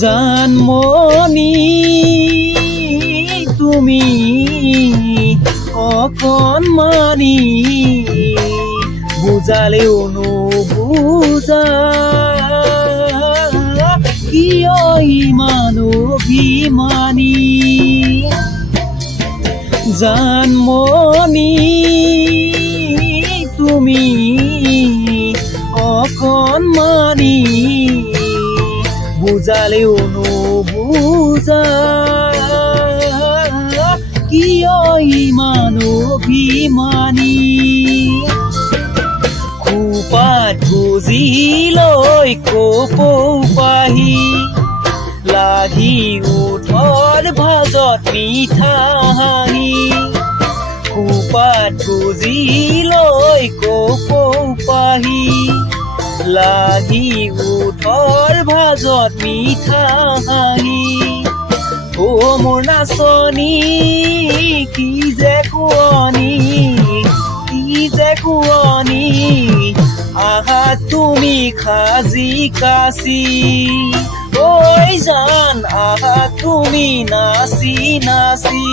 জানমণি তুমি অকণমানি বুজালেও নুবুজা কিয় ইমান অভিমানী জানমণি তুমি অকণমানি বুজালেও নুবুজা কিয় ইমান অভিমানী খোপাত গুজি লৈ কপৌ পাহি লাগি উঠৰ ভাজত মিঠা হাঁহি খোপাত গুজি লৈ কপৌ পাহি লাগি উঠৰ ভাজত মিঠা হাঁহি ও মোৰ নাচনী কি যে কুঁৱনী আহা তুমি খাজি কাছি ঐ জান আহা তুমি নাচি নাচি